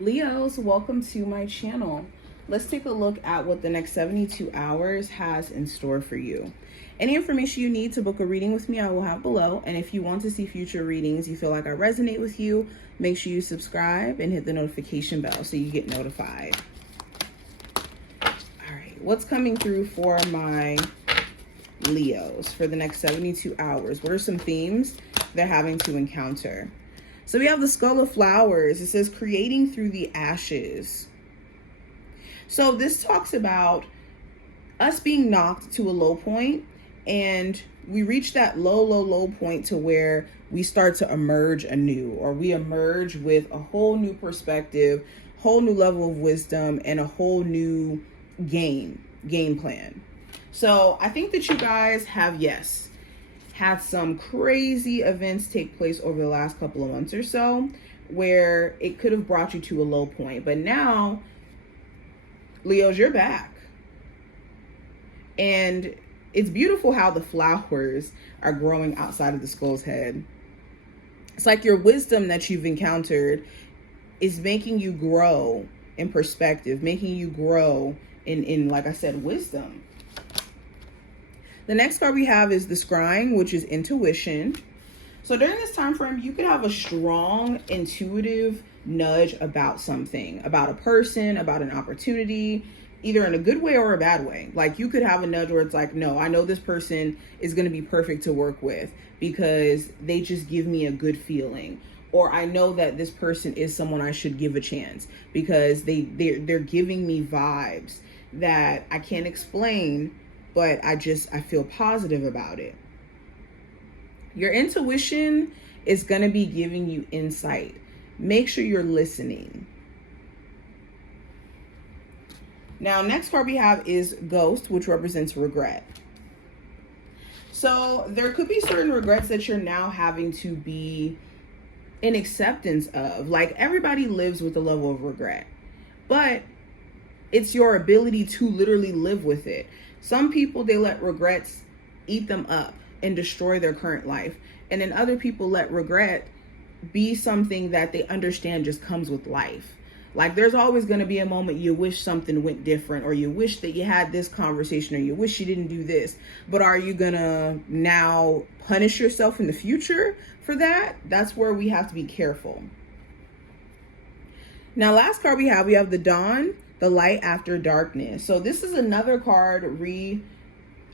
Leos, welcome to my channel. Let's take a look at what the next 72 hours has in store for you. Any information you need to book a reading with me, I will have below. And if you want to see future readings, you feel like I resonate with you, make sure you subscribe and hit the notification bell so you get notified. All right, what's coming through for my Leos for the next 72 hours? What are some themes they're having to encounter? So we have the Skull of Flowers. It says creating through the ashes. So this talks about us being knocked to a low point, and we reach that low point to where we start to emerge anew, or we emerge with a whole new perspective, whole new level of wisdom, and a whole new game plan. So I think that you guys have, had some crazy events take place over the last couple of months or so where it could have brought you to a low point. But now, Leos, you're back. And it's beautiful how the flowers are growing outside of the skull's head. It's like your wisdom that you've encountered is making you grow in perspective, making you grow in like I said, wisdom. The next card we have is the Scrying, which is intuition. So during this time frame, you could have a strong intuitive nudge about something, about a person, about an opportunity, either in a good way or a bad way. Like you could have a nudge where it's like, no, I know this person is going to be perfect to work with because they just give me a good feeling. Or I know that this person is someone I should give a chance because they're giving me vibes that I can't explain, but I feel positive about it. Your intuition is going to be giving you insight. Make sure you're listening. Now, next card we have is Ghost, which represents regret. So there could be certain regrets that you're now having to be in acceptance of. Like everybody lives with a level of regret, but it's your ability to literally live with it. Some people, they let regrets eat them up and destroy their current life. And then other people let regret be something that they understand just comes with life. Like there's always going to be a moment you wish something went different, or you wish that you had this conversation, or you wish you didn't do this. But are you going to now punish yourself in the future for that? That's where we have to be careful. Now, last card we have the Dawn, the light after darkness. So this is another card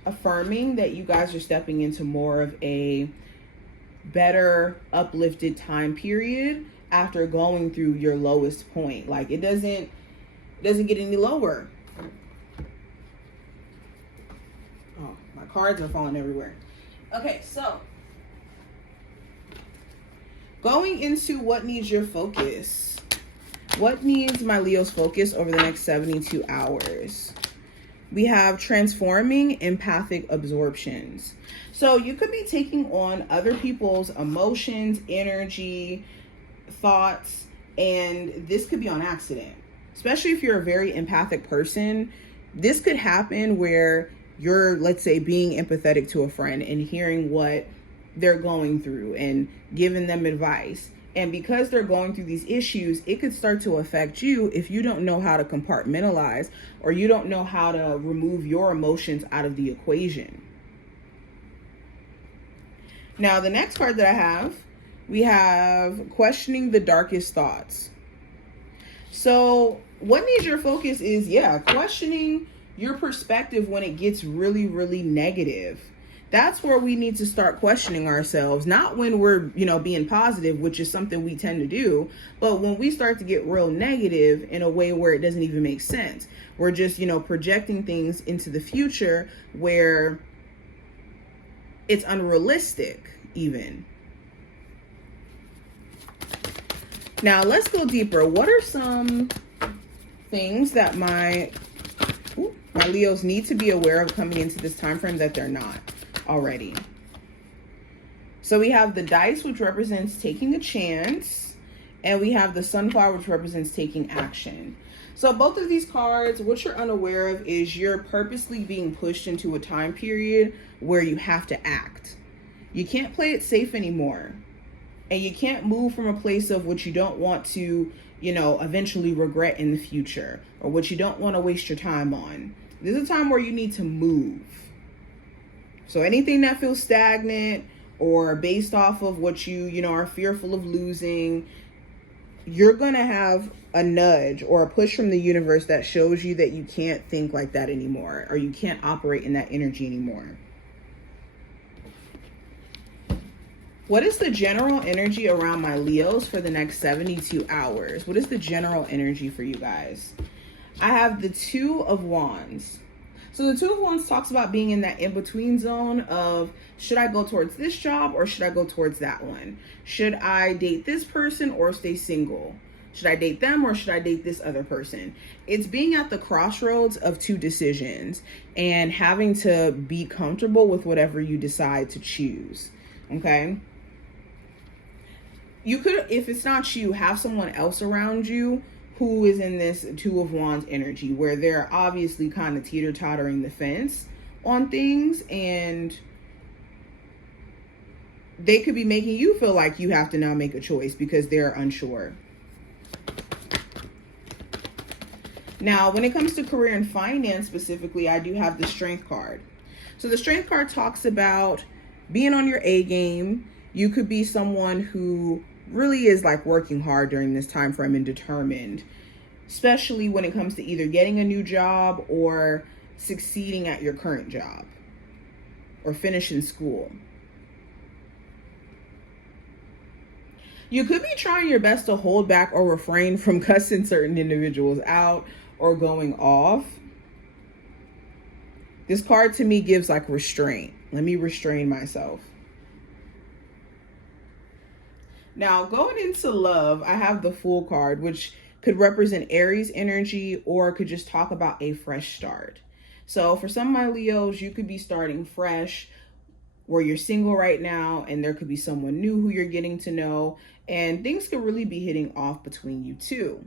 reaffirming that you guys are stepping into more of a better uplifted time period after going through your lowest point. Like it doesn't get any lower. Oh, my cards are falling everywhere. Okay, so going into what needs your focus. What needs my Leo's focus over the next 72 hours? We have transforming empathic absorptions. So you could be taking on other people's emotions, energy, thoughts, and this could be on accident. Especially if you're a very empathic person, this could happen where you're, let's say, being empathetic to a friend and hearing what they're going through and giving them advice. And because they're going through these issues, it could start to affect you if you don't know how to compartmentalize, or you don't know how to remove your emotions out of the equation. Now, the next card that I have, we have questioning the darkest thoughts. So what needs your focus is, questioning your perspective when it gets really, really negative. That's where we need to start questioning ourselves, not when we're, being positive, which is something we tend to do, but when we start to get real negative in a way where it doesn't even make sense. We're just, projecting things into the future where it's unrealistic even. Now, let's go deeper. What are some things that my Leos need to be aware of coming into this time frame that they're not already? So we have the Dice, which represents taking a chance, and we have the Sunflower, which represents taking action. So both of these cards, what you're unaware of is you're purposely being pushed into a time period where you have to act. You can't play it safe anymore. And you can't move from a place of what you don't want to, eventually regret in the future, or what you don't want to waste your time on. This is a time where you need to move. So anything that feels stagnant or based off of what you are fearful of losing, you're going to have a nudge or a push from the universe that shows you that you can't think like that anymore, or you can't operate in that energy anymore. What is the general energy around my Leos for the next 72 hours? What is the general energy for you guys? I have the Two of Wands. So the Two of Wands talks about being in that in-between zone of, should I go towards this job or should I go towards that one? Should I date this person or stay single? Should I date them or should I date this other person? It's being at the crossroads of two decisions and having to be comfortable with whatever you decide to choose. Okay? You could, if it's not you, have someone else around you who is in this Two of Wands energy where they're obviously kind of teeter-tottering the fence on things, and they could be making you feel like you have to now make a choice because they're unsure. Now, when it comes to career and finance specifically, I do have the Strength card. So the Strength card talks about being on your A game. You could be someone who really is like working hard during this time frame and determined, especially when it comes to either getting a new job or succeeding at your current job or finishing school. You could be trying your best to hold back or refrain from cussing certain individuals out or going off. This card to me gives like restraint. Let me restrain myself. Now, going into love, I have the Fool card, which could represent Aries energy or could just talk about a fresh start. So for some of my Leos, you could be starting fresh where you're single right now, and there could be someone new who you're getting to know, and things could really be hitting off between you two.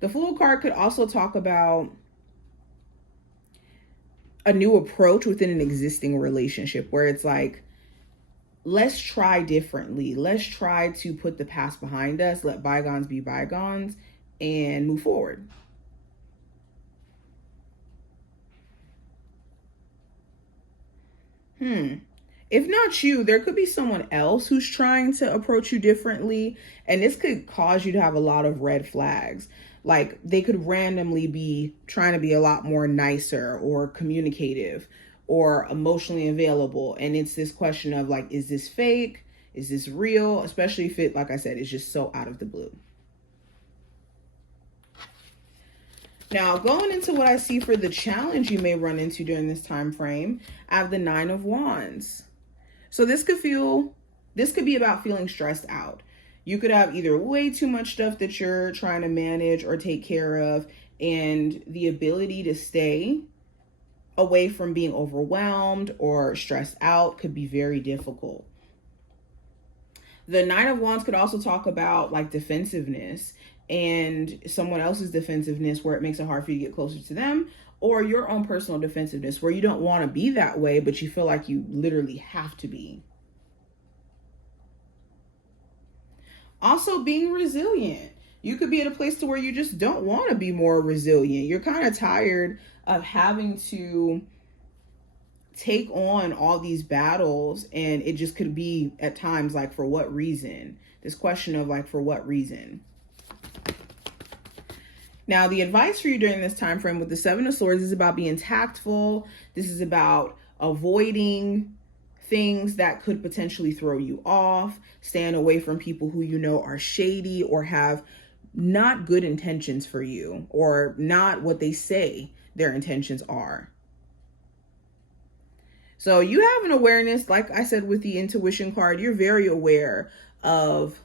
The Fool card could also talk about a new approach within an existing relationship where it's like, let's try differently. Let's try to put the past behind us, let bygones be bygones, and move forward. If not you, there could be someone else who's trying to approach you differently, and this could cause you to have a lot of red flags. Like they could randomly be trying to be a lot more nicer or communicative or emotionally available. And it's this question of like, is this fake? Is this real? Especially if it, like I said, is just so out of the blue. Now, going into what I see for the challenge you may run into during this time frame, I have the Nine of Wands. So this could be about feeling stressed out. You could have either way too much stuff that you're trying to manage or take care of, and the ability to stay away from being overwhelmed or stressed out could be very difficult. The Nine of Wands could also talk about like defensiveness and someone else's defensiveness where it makes it hard for you to get closer to them, or your own personal defensiveness where you don't want to be that way, but you feel like you literally have to be. Also, being resilient. You could be at a place to where you just don't want to be more resilient. You're kind of tired of having to take on all these battles, and it just could be at times like, for what reason? This question of like, for what reason? Now, the advice for you during this time frame with the Seven of Swords is about being tactful. This is about avoiding things that could potentially throw you off, staying away from people who you know are shady or have not good intentions for you, or not what they say their intentions are. So you have an awareness, like I said with the intuition card, you're very aware of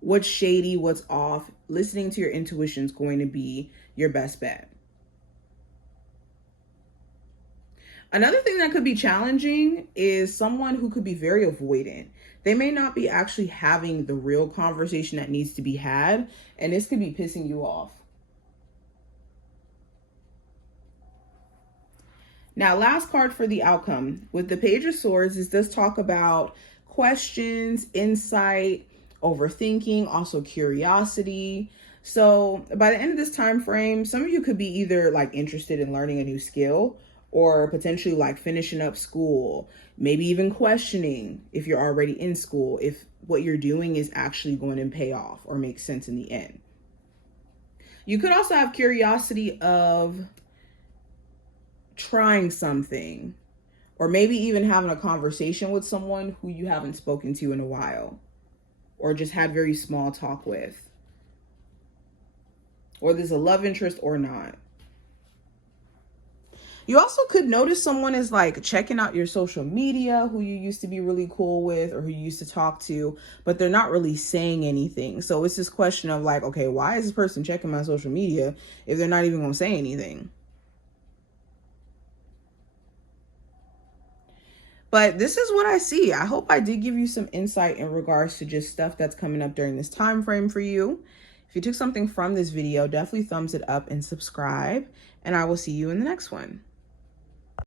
what's shady, what's off. Listening to your intuition is going to be your best bet. Another thing that could be challenging is someone who could be very avoidant. They may not be actually having the real conversation that needs to be had, and this could be pissing you off. Now, last card for the outcome. With the Page of Swords, this does talk about questions, insight, overthinking, also curiosity. So by the end of this time frame, some of you could be either like interested in learning a new skill or potentially like finishing up school, maybe even questioning if you're already in school, if what you're doing is actually going to pay off or make sense in the end. You could also have curiosity of trying something, or maybe even having a conversation with someone who you haven't spoken to in a while, or just had very small talk with, or there's a love interest or not. You also could notice someone is like checking out your social media who you used to be really cool with or who you used to talk to, but they're not really saying anything. So it's this question of like, okay, why is this person checking my social media if they're not even going to say anything? But this is what I see. I hope I did give you some insight in regards to just stuff that's coming up during this time frame for you. If you took something from this video, definitely thumbs it up and subscribe, and I will see you in the next one.